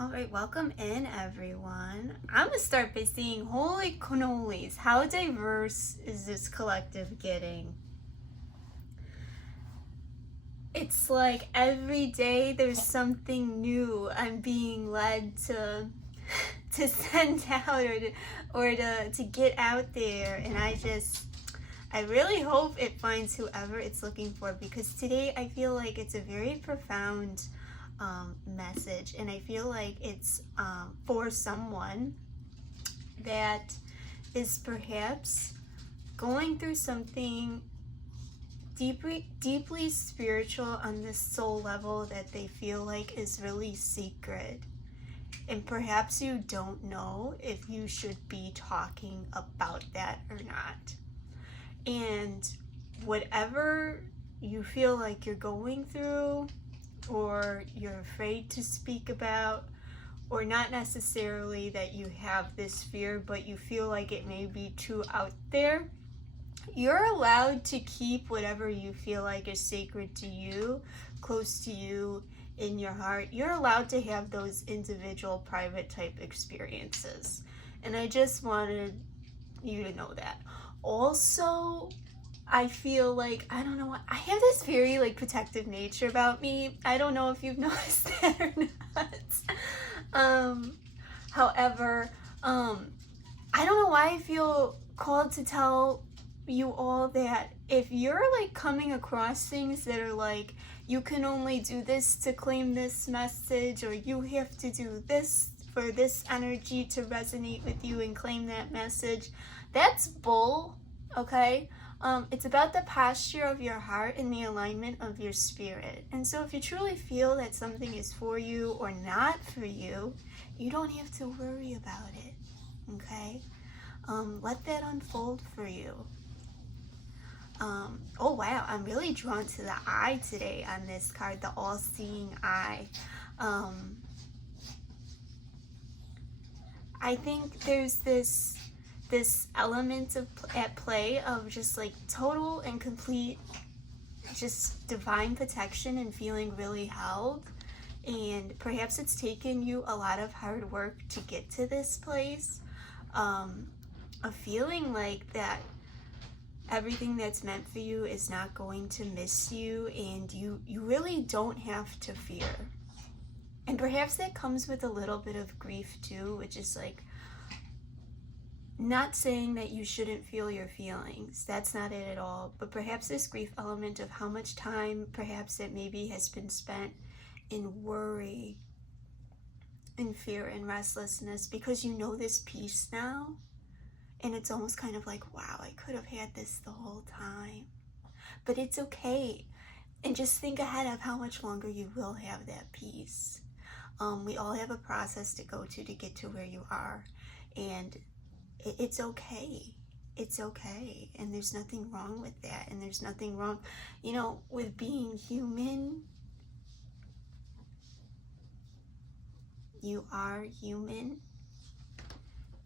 All right, welcome in everyone. I'm gonna start by saying, holy cannolis, how diverse is this collective getting? It's like every day there's something new I'm being led to send out or to get out there, and I really hope it finds whoever it's looking for, because today I feel like it's a very profound message, and I feel like it's for someone that is perhaps going through something deeply spiritual on this soul level that they feel like is really secret. And perhaps you don't know if you should be talking about that or not. And whatever you feel like you're going through, or you're afraid to speak about, or not necessarily that you have this fear, but you feel like it may be too out there, you're allowed to keep whatever you feel like is sacred to you, close to you, in your heart. You're allowed to have those individual private type experiences. And I just wanted you to know that. Also, I feel like, I don't know what, I have this very like protective nature about me. I don't know if you've noticed that or not. However, I don't know why I feel called to tell you all that if you're like coming across things that are like, you can only do this to claim this message, or you have to do this for this energy to resonate with you and claim that message, that's bull, okay? It's about the posture of your heart and the alignment of your spirit. And so if you truly feel that something is for you or not for you, you don't have to worry about it, okay? Let that unfold for you. Oh wow, I'm really drawn to the eye today on this card, the all-seeing eye. I think there's this element at play of just like total and complete just divine protection and feeling really held. And perhaps it's taken you a lot of hard work to get to this place of feeling like that everything that's meant for you is not going to miss you, and you really don't have to fear. And perhaps that comes with a little bit of grief too, which is like, not saying that you shouldn't feel your feelings, that's not it at all, but perhaps this grief element of how much time perhaps it maybe has been spent in worry and fear and restlessness, because you know this peace now. And it's almost kind of like, wow, I could have had this the whole time. But it's okay. And just think ahead of how much longer you will have that peace. We all have a process to go to get to where you are. And it's okay. It's okay. And there's nothing wrong with that. And there's nothing wrong, with being human. You are human.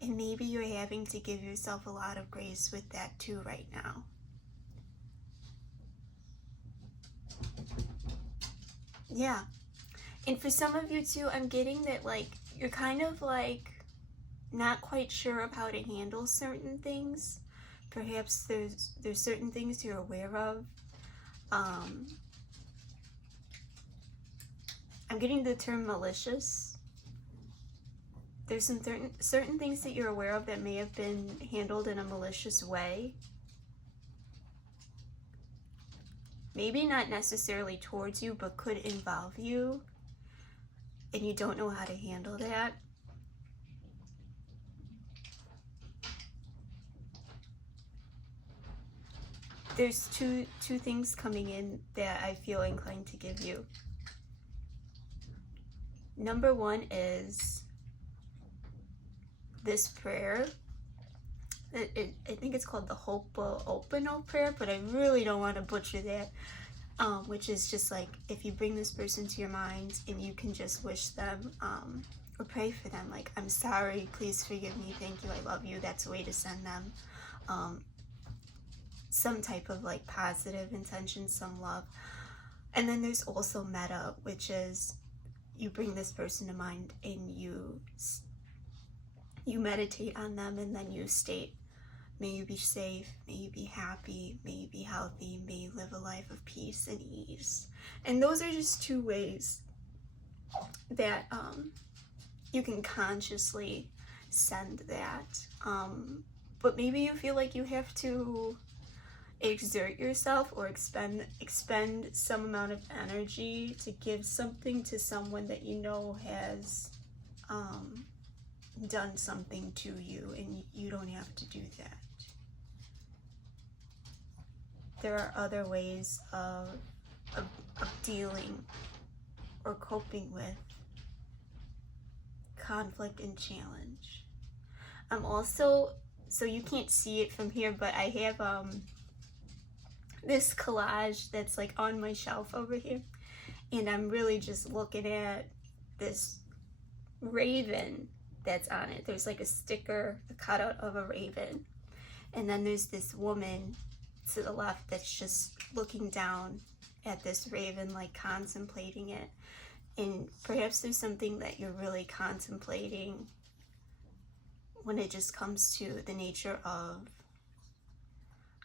And maybe you're having to give yourself a lot of grace with that too right now. Yeah. And for some of you too, I'm getting that like, you're kind of like not quite sure of how to handle certain things. Perhaps there's certain things you're aware of. I'm getting the term malicious. There's some certain things that you're aware of that may have been handled in a malicious way. Maybe not necessarily towards you, but could involve you. And you don't know how to handle that. There's two things coming in that I feel inclined to give you. Number one is this prayer. I think it's called the Ho'oponopono prayer, but I really don't want to butcher that. Which is just like, if you bring this person to your mind and you can just wish them or pray for them, like, I'm sorry, please forgive me, thank you, I love you. That's a way to send them some type of like positive intention, some love. And then there's also metta, which is you bring this person to mind and you meditate on them, and then you state, may you be safe, may you be happy, may you be healthy, may you live a life of peace and ease. And those are just two ways that you can consciously send that. But maybe you feel like you have to exert yourself or expend some amount of energy to give something to someone that you know has done something to you, and you don't have to do that. There are other ways of dealing or coping with conflict and challenge. I'm also, so you can't see it from here, but I have this collage that's like on my shelf over here, and I'm really just looking at this raven that's on it. There's like a sticker, a cutout of a raven, and then there's this woman to the left that's just looking down at this raven, like contemplating it. And perhaps there's something that you're really contemplating when it just comes to the nature of,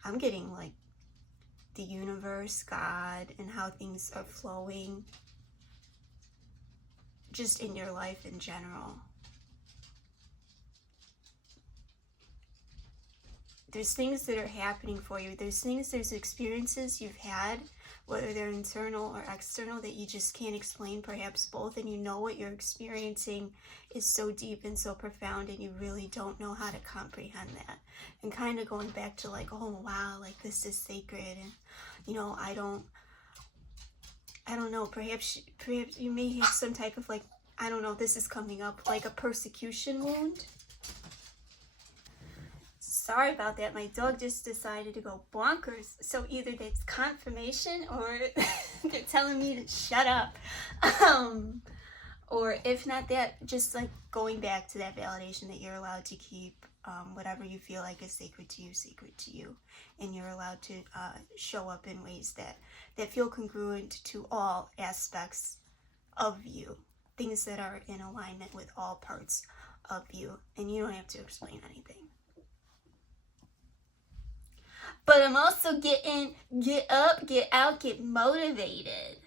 I'm getting like the universe, God, and how things are flowing just in your life in general. There's things that are happening for you. There's experiences you've had, whether they're internal or external, that you just can't explain, perhaps both, and you know what you're experiencing is so deep and so profound, and you really don't know how to comprehend that. And kind of going back to like, oh wow, like this is sacred, and you know, I don't know, perhaps you may have some type of like, I don't know, this is coming up, like a persecution wound. Sorry about that, my dog just decided to go bonkers. So either that's confirmation or they're telling me to shut up. Or if not that, just like going back to that validation that you're allowed to keep whatever you feel like is sacred to you. And you're allowed to show up in ways that feel congruent to all aspects of you. Things that are in alignment with all parts of you. And you don't have to explain anything. But I'm also getting get up, get out, get motivated.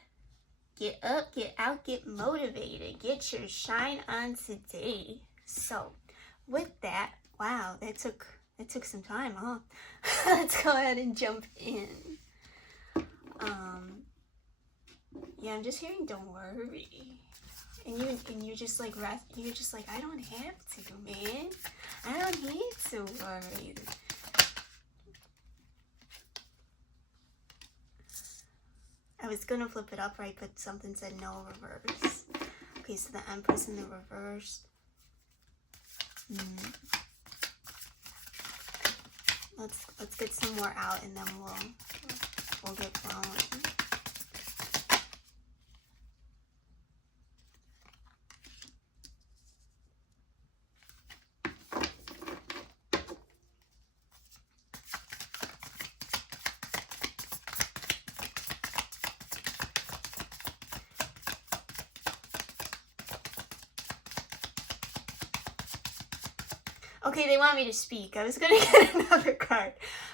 Get up, get out, get motivated. Get your shine on today. So, with that, wow, that took some time, huh? Let's go ahead and jump in. Yeah, I'm just hearing don't worry. And you just like rest, you're just like, I don't have to, man. I don't need to worry. I was gonna flip it up, right, but something said no reverse. Okay, so the Empress in the reverse. Let's get some more out, and then we'll get flowing. Okay, they want me to speak. I was gonna get another card.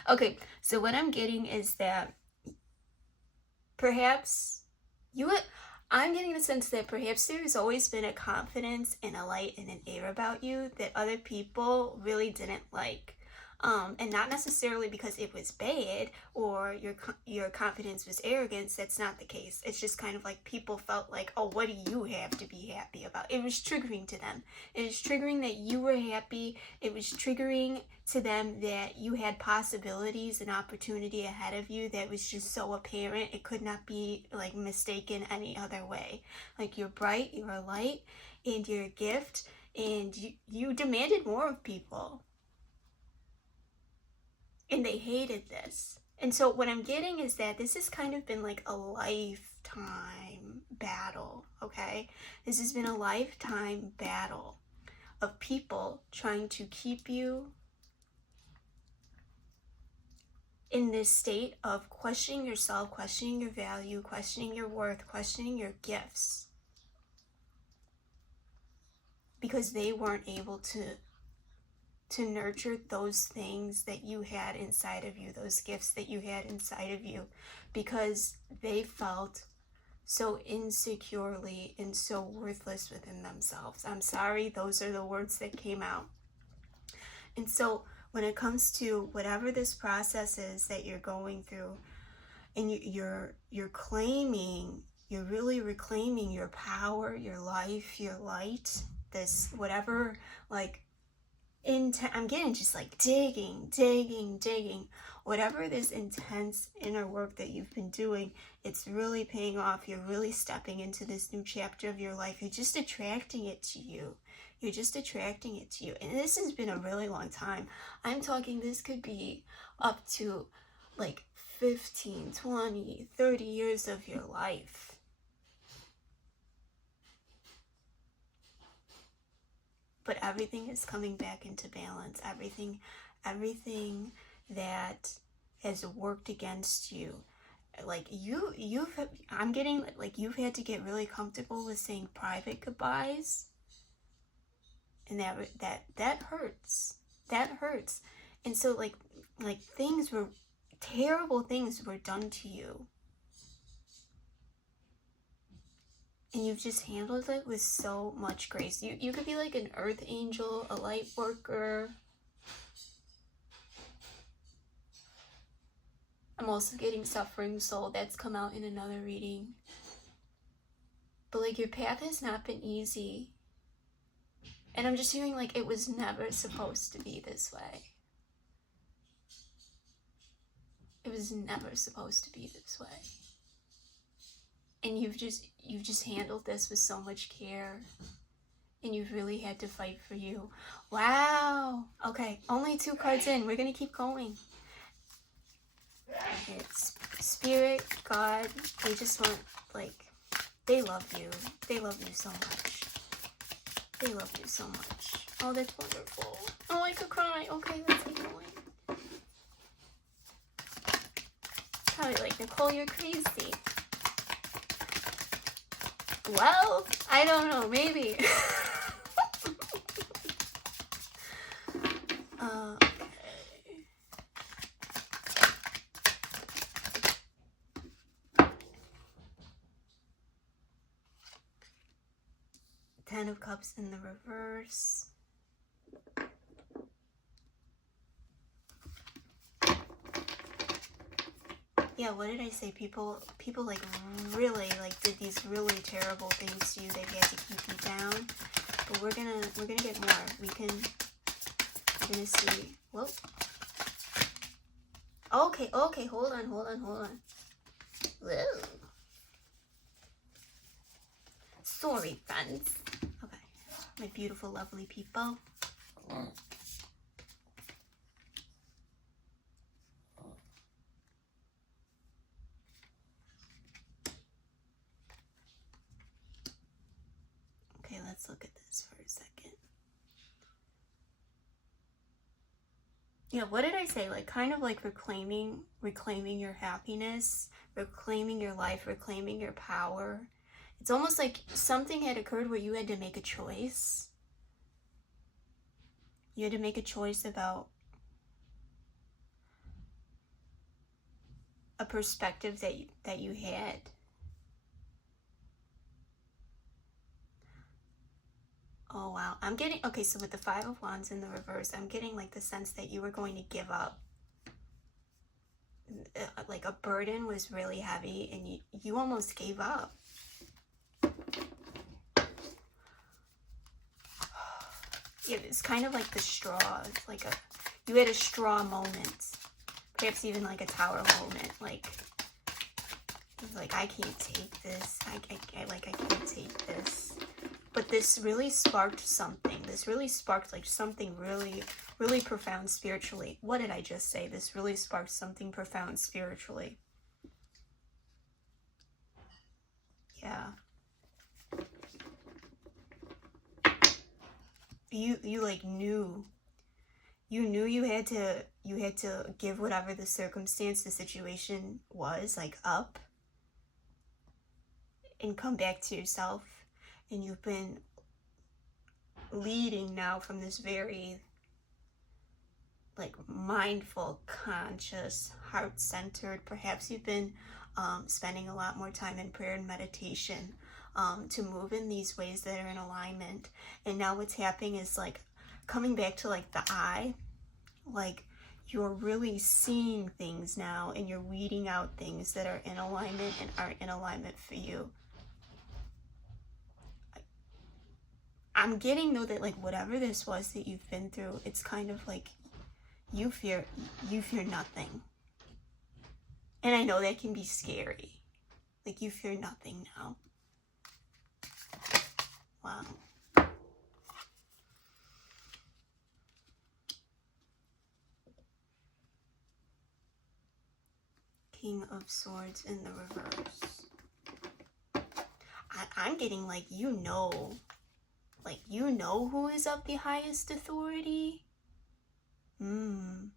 Okay, so what I'm getting is that perhaps I'm getting the sense that perhaps there's always been a confidence and a light and an air about you that other people really didn't like. And not necessarily because it was bad or your confidence was arrogance. That's not the case. It's just kind of like people felt like, oh, what do you have to be happy about? It was triggering to them. It was triggering that you were happy. It was triggering to them that you had possibilities and opportunity ahead of you that was just so apparent. It could not be like mistaken any other way. Like you're bright, you're a light, and you're a gift, and you demanded more of people. And they hated this. And so what I'm getting is that this has kind of been like a lifetime battle, okay? This has been a lifetime battle of people trying to keep you in this state of questioning yourself, questioning your value, questioning your worth, questioning your gifts. because they weren't able to nurture those things that you had inside of you, those gifts that you had inside of you, because they felt so insecurely and so worthless within themselves. I'm sorry, those are the words that came out. And so when it comes to whatever this process is that you're going through, and you're claiming, you're really reclaiming your power, your life, your light, this whatever, like, I'm getting just like digging, whatever this intense inner work that you've been doing, it's really paying off. You're really stepping into this new chapter of your life. You're just attracting it to you. You're just attracting it to you. And this has been a really long time. I'm talking, this could be up to like 15, 20, 30 years of your life. But everything is coming back into balance. Everything that has worked against you, like I'm getting like you've had to get really comfortable with saying private goodbyes, and that hurts. That hurts. And so like terrible things were done to you, and you've just handled it with so much grace. You could be like an earth angel, a light worker. I'm also getting suffering soul. That's come out in another reading. But like your path has not been easy. And I'm just hearing like it was never supposed to be this way. It was never supposed to be this way. And you've just handled this with so much care, and you've really had to fight for you. Wow. Okay, only 2 cards in. We're gonna keep going. It's Spirit, God. They just want, like, they love you. They love you so much. They love you so much. Oh, that's wonderful. Oh, I could cry. Okay, let's keep going. Probably like, Nicole, you're crazy. Well, I don't know, maybe. Okay. 10 of Cups in the reverse. Yeah, what did I say? People like really like did these really terrible things to you. They had to keep you down. But we're gonna get more. We're gonna see. Whoa. Okay, hold on. Whoa. Sorry, friends. Okay. My beautiful, lovely people. Okay, let's look at this for a second. Yeah, what did I say? Like, kind of like reclaiming your happiness, reclaiming your life, reclaiming your power. It's almost like something had occurred where you had to make a choice. You had to make a choice about a perspective that you had. Oh, wow. I'm getting, okay, so with the 5 of Wands in the reverse, I'm getting like the sense that you were going to give up. Like a burden was really heavy and you almost gave up. Yeah, it's kind of like the straw. It's like you had a straw moment. Perhaps even like a tower moment. Like I can't take this. I can't take this. But this really sparked something. This really sparked like something really, really profound spiritually. What did I just say? This really sparked something profound spiritually. Yeah. You like knew. You knew you had to give whatever the circumstance, the situation was, like, up and come back to yourself. And you've been leading now from this very like mindful, conscious, heart-centered. Perhaps you've been spending a lot more time in prayer and meditation to move in these ways that are in alignment. And now what's happening is like coming back to like the eye, like you're really seeing things now and you're weeding out things that are in alignment and aren't in alignment for you. I'm getting though that like whatever this was that you've been through, it's kind of like you fear nothing. And I know that can be scary. Like you fear nothing now. Wow. King of Swords in the reverse. I'm getting like you know who is of the highest authority. And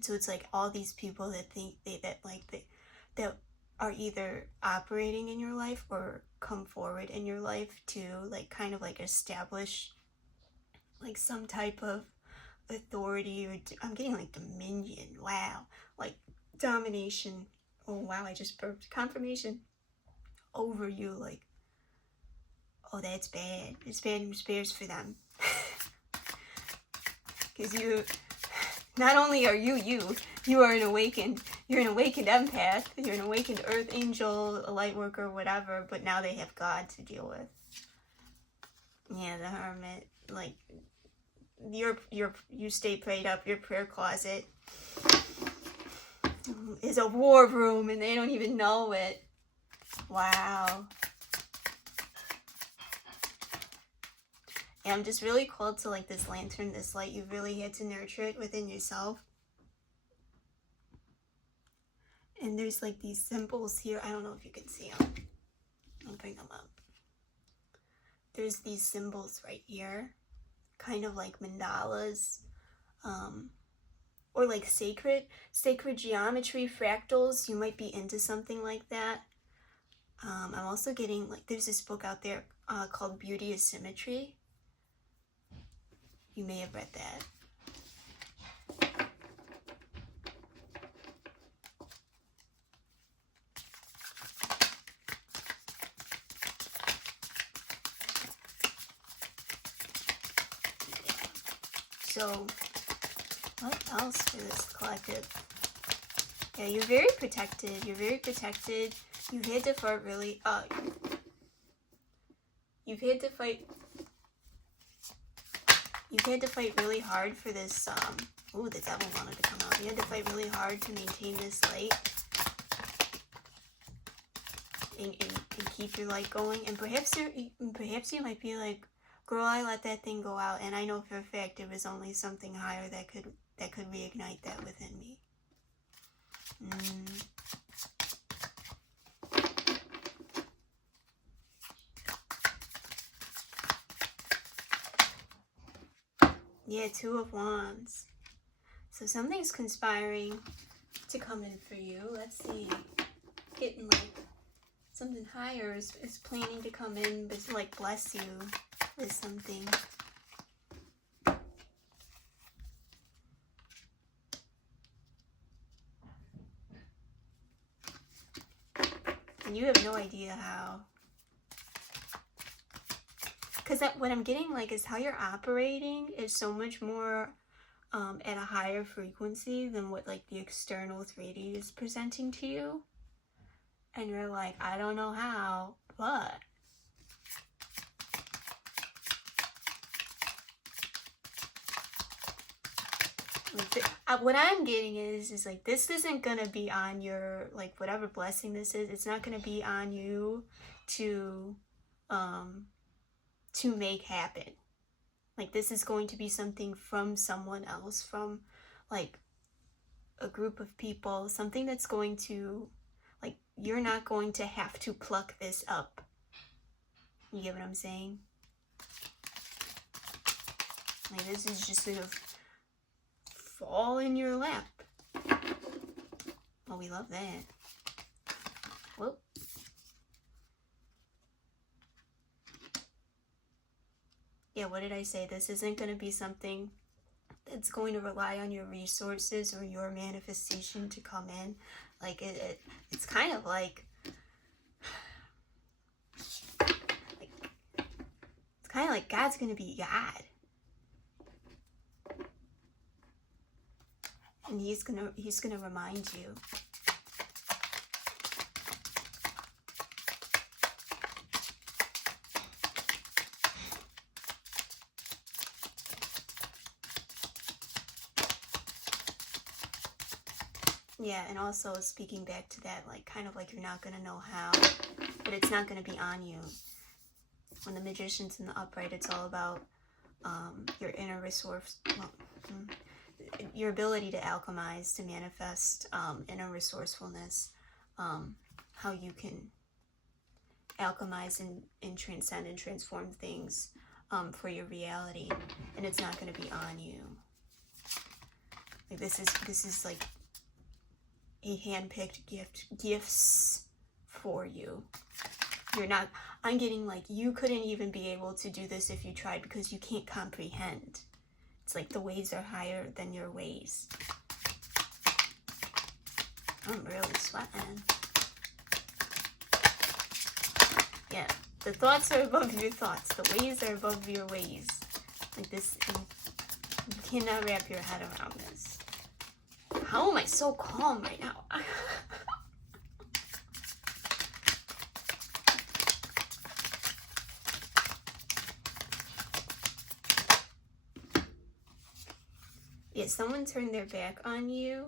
so it's like all these people that think that are either operating in your life or come forward in your life to like kind of like establish like some type of authority, or I'm getting like dominion. Wow. Like domination. Oh wow, I just burped. Confirmation over you. Like, oh, that's bad. It's bad news bears for them. Because you, not only are you are an awakened, you're an awakened empath, you're an awakened earth angel, a light worker, whatever, but now they have God to deal with. Yeah, the hermit, like, you stay prayed up, your prayer closet is a war room and they don't even know it. Wow. And I'm just really called to like this lantern, this light. You really had to nurture it within yourself. And there's like these symbols here. I don't know if you can see them. I'll bring them up. There's these symbols right here, kind of like mandalas, or like sacred geometry, fractals. You might be into something like that. I'm also getting like, there's this book out there called Beauty is Symmetry. You may have read that. So, what else for this collective? Yeah, you're very protected. You've had to fight really, you've had to fight really hard for this, ooh, the devil wanted to come out. You had to fight really hard to maintain this light and keep your light going. And perhaps you might be like, girl, I let that thing go out, and I know for a fact it was only something higher that could reignite that within me. Yeah, Two of Wands. So something's conspiring to come in for you. Let's see. Getting like something higher is planning to come in, but like bless you with something. And you have no idea how. Because what I'm getting like is how you're operating is so much more at a higher frequency than what like the external 3D is presenting to you. And you're like, I don't know how, but like what I'm getting is like this isn't gonna be on your, like, whatever blessing this is, it's not gonna be on you to make happen. Like this is going to be something from someone else, from like a group of people, something that's going to, like, you're not going to have to pluck this up. You get what I'm saying? Like this is just gonna fall in your lap. Oh, we love that. Whoop. Yeah, what did I say? This isn't going to be something that's going to rely on your resources or your manifestation to come in. Like, it's kind of like it's kind of like God's going to be God. And he's gonna remind you. Yeah, and also speaking back to that, like, kind of like you're not gonna know how, but it's not gonna be on you. When the Magician's in the upright, it's all about your inner resource, your ability to alchemize, to manifest inner resourcefulness, how you can alchemize and transcend and transform things for your reality, and it's not going to be on you. Like, this is like a hand-picked gifts for you. I'm getting like you couldn't even be able to do this if you tried, because you can't comprehend. It's like the ways are higher than your ways. I'm really sweating. Yeah, the thoughts are above your thoughts. The ways are above your ways. Like this, you cannot wrap your head around this. How am I so calm right now? Yeah, someone turned their back on you.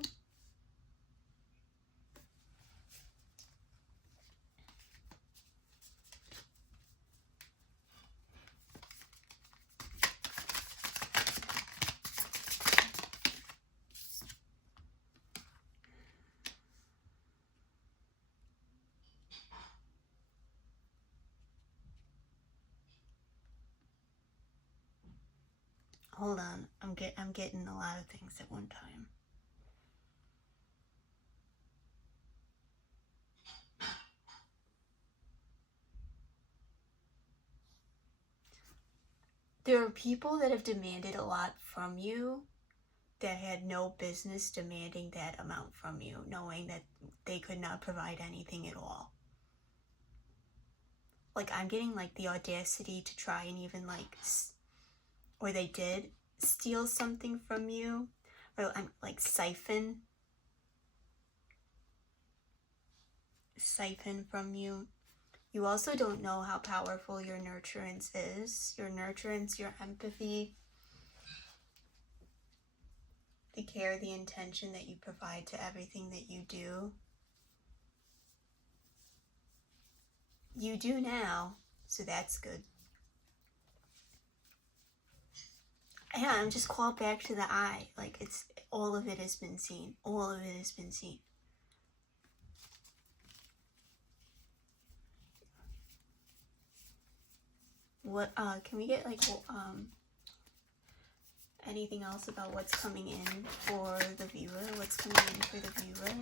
Hold on, I'm getting a lot of things at one time. There are people that have demanded a lot from you that had no business demanding that amount from you, knowing that they could not provide anything at all. Like, I'm getting like the audacity to try and even like, or they did steal something from you, or I'm like siphon from you. You also don't know how powerful your nurturance is. Your nurturance, your empathy, the care, the intention that you provide to everything that you do. You do now, so that's good. Yeah, I'm just called back to the eye. Like, it's all of it has been seen. All of it has been seen. What can we get like anything else about what's coming in for the viewer? What's coming in for the viewer?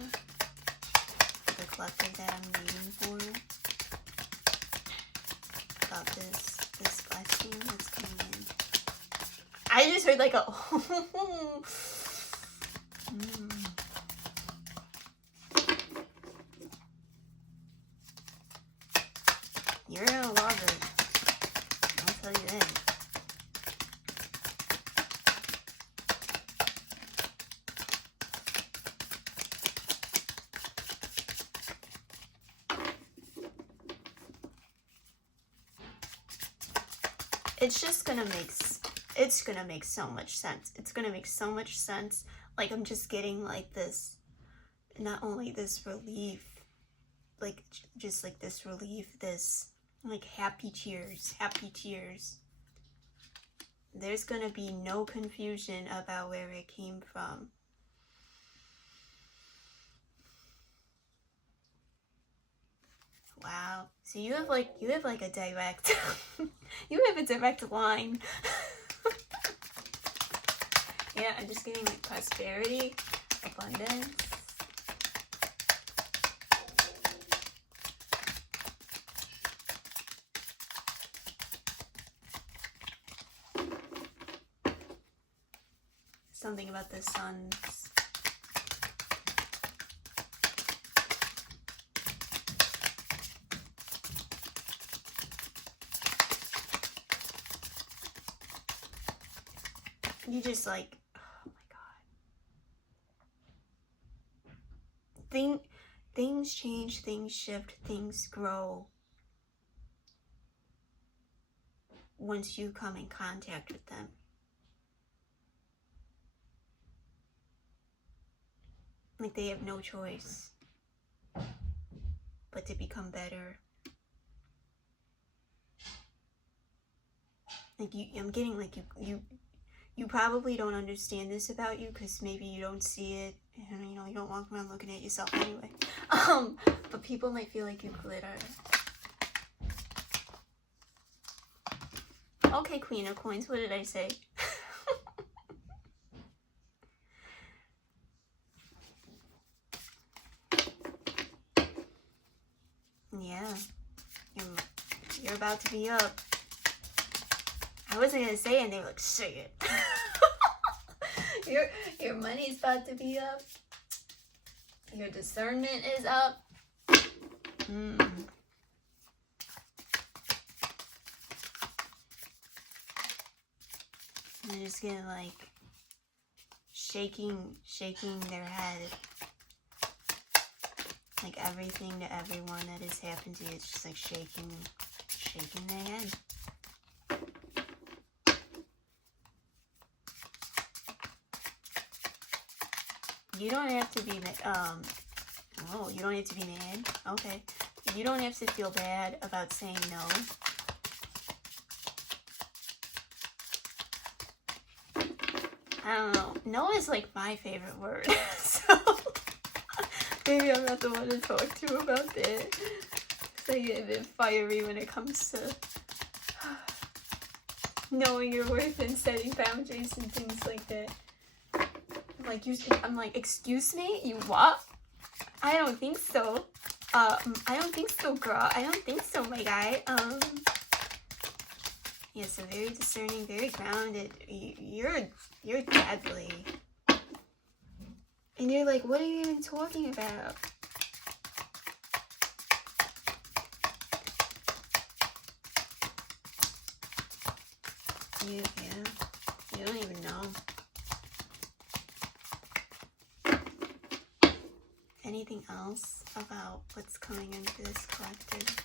The collective that I'm reading for. About this blessing that's coming in. I just heard like a You're gonna love it. I'll tell you that. It's just gonna make so much sense. It's gonna make so much sense. Like, I'm just getting like this, not only this relief, like just like this relief, this like happy tears. There's gonna be no confusion about where it came from. Wow. So you have like a direct you have a direct line. Yeah, I'm just getting like prosperity, abundance. something about the suns. You just like, oh my God. Things change, things shift, things grow once you come in contact with them. Like they have no choice but to become better. Like I'm getting like you probably don't understand this about you because maybe you don't see it, and you know you don't walk around looking at yourself anyway. But people might feel like you glitter. Okay, Queen of Coins, what did I say? Yeah, you're about to be up. I wasn't gonna say it, and they were like, say it. Your money's about to be up. Your discernment is up. They're just gonna like shaking their head. Like everything to everyone that has happened to you, it's just like shaking their head. You don't have to be, you don't have to be mad. Okay. You don't have to feel bad about saying no. I don't know. No is like my favorite word. So maybe I'm not the one to talk to about that. It's like a bit fiery when it comes to knowing your worth and setting boundaries and things like that. I'm like, excuse me? You what? I don't think so. I don't think so, girl. I don't think so, my guy. Yeah, so very discerning, very grounded. You're deadly. And you're like, what are you even talking about? You don't even know. Anything else about what's coming into this collective?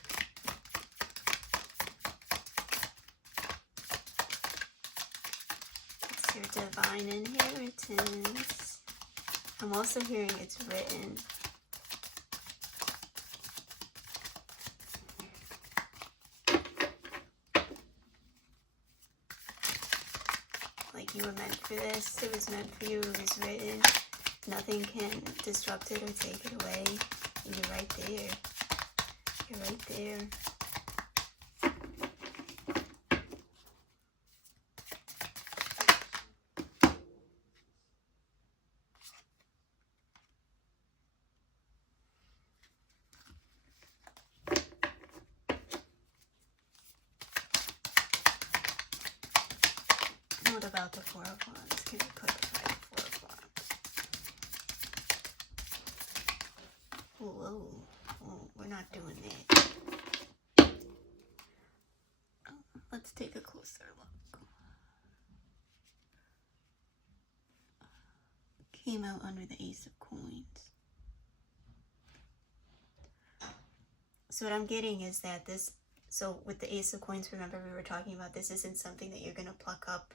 It's your divine inheritance. I'm also hearing it's written. Like you were meant for this. It was meant for you. It was written. Nothing can disrupt it or take it away. And you're right there. You're right there. What about the Four of Wands? Can you clarify the Four of Wands? Whoa. Oh, we're not doing that. Let's take a closer look. Came out under the Ace of Coins. So what I'm getting is that so with the Ace of Coins, remember we were talking about this isn't something that you're going to pluck up.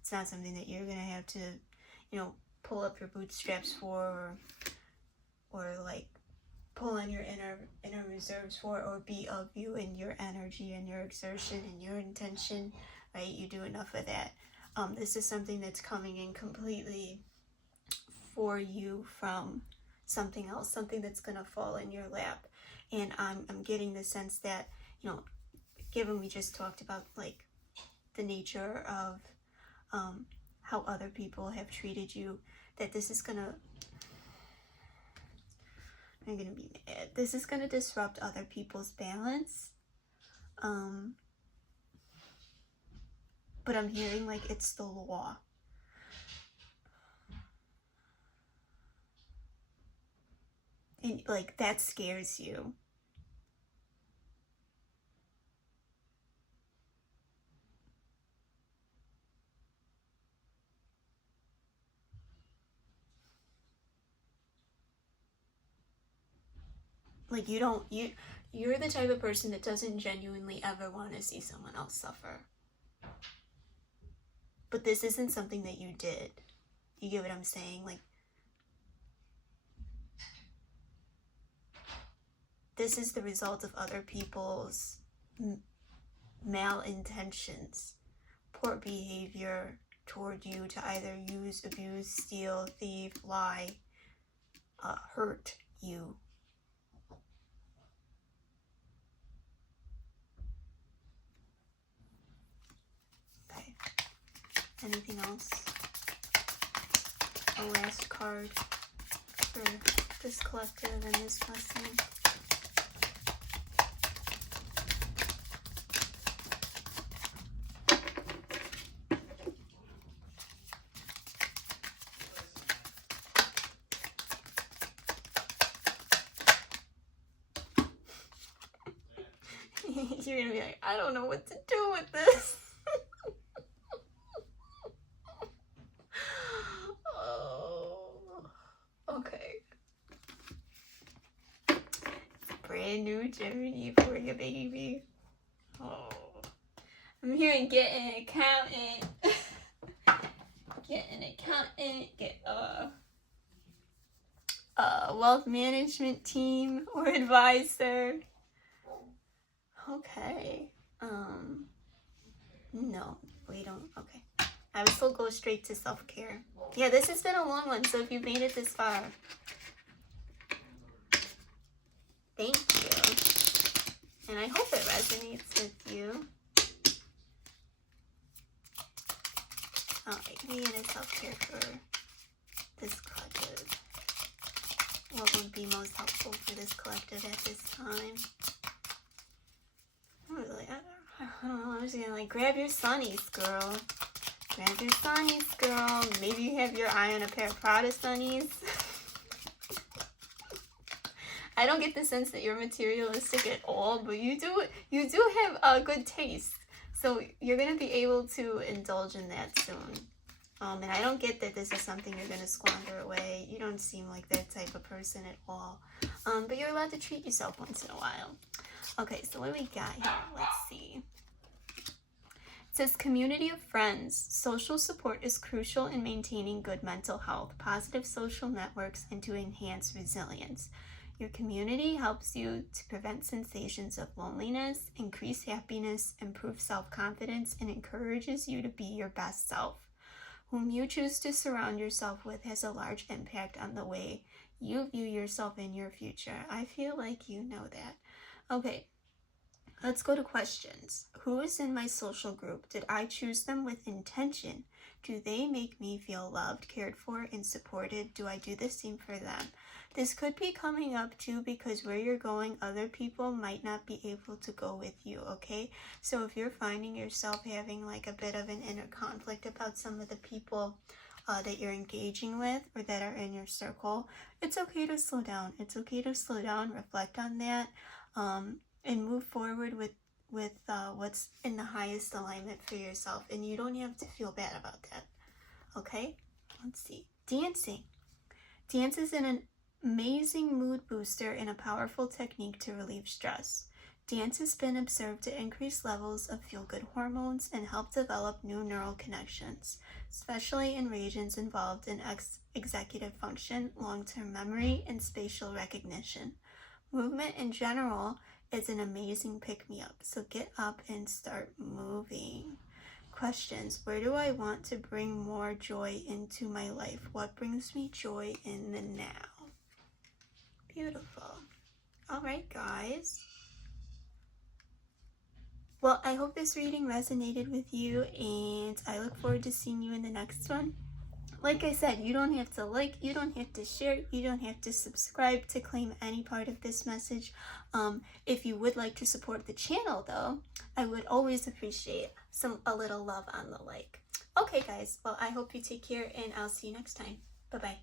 It's not something that you're going to have to, pull up your bootstraps for or like pull on your inner reserves for, or be of you and your energy and your exertion and your intention, right? You do enough of that. This is something that's coming in completely for you from something else, something that's going to fall in your lap. And I'm getting the sense that, given we just talked about like the nature of how other people have treated you, that this is gonna, I'm gonna be mad. This is gonna disrupt other people's balance. But I'm hearing like it's the law. And like that scares you. Like you're the type of person that doesn't genuinely ever want to see someone else suffer. But this isn't something that you did. You get what I'm saying? Like, this is the result of other people's malintentions, poor behavior toward you to either use, abuse, steal, thieve, lie, hurt you. Okay. Anything else? A last card for this collective and this lesson. You're gonna be like, I don't know what to do with this. Oh, okay. Brand new journey for your baby. Oh, I'm hearing get an accountant. Get an accountant. Get a wealth management team or advisor. Okay. No, we don't. Okay. I would still go straight to self-care. Yeah, this has been a long one, so if you've made it this far, thank you. And I hope it resonates with you. Alright, me and a self-care for this collective. What would be most helpful for this collective at this time? I don't know, I'm just gonna like grab your sunnies, girl. Grab your sunnies, girl. Maybe you have your eye on a pair of Prada sunnies. I don't get the sense that you're materialistic at all, but you do have a good taste. So you're gonna be able to indulge in that soon. And I don't get that this is something you're gonna squander away. You don't seem like that type of person at all. But you're allowed to treat yourself once in a while. Okay, so what do we got here? Let's see. It says community of friends. Social support is crucial in maintaining good mental health, positive social networks, and to enhance resilience. Your community helps you to prevent sensations of loneliness, increase happiness, improve self-confidence, and encourages you to be your best self. Whom you choose to surround yourself with has a large impact on the way you view yourself in your future. I feel like you know that. Okay, let's go to questions. Who is in my social group? Did I choose them with intention? Do they make me feel loved, cared for, and supported? Do I do the same for them? This could be coming up too because where you're going, other people might not be able to go with you, okay? So if you're finding yourself having like a bit of an inner conflict about some of the people that you're engaging with or that are in your circle, it's okay to slow down. It's okay to slow down, reflect on that, and move forward with what's in the highest alignment for yourself. And you don't have to feel bad about that, okay? Let's see. Dancing. Dance is an amazing mood booster and a powerful technique to relieve stress. Dance has been observed to increase levels of feel-good hormones and help develop new neural connections, especially in regions involved in executive function, long-term memory, and spatial recognition. Movement in general is an amazing pick-me-up, so get up and start moving. Questions. Where do I want to bring more joy into my life? What brings me joy in the now? Beautiful. All right, guys. Well, I hope this reading resonated with you, and I look forward to seeing you in the next one. Like I said, you don't have to like, you don't have to share, you don't have to subscribe to claim any part of this message. If you would like to support the channel, though, I would always appreciate a little love on the like. Okay, guys. Well, I hope you take care, and I'll see you next time. Bye-bye.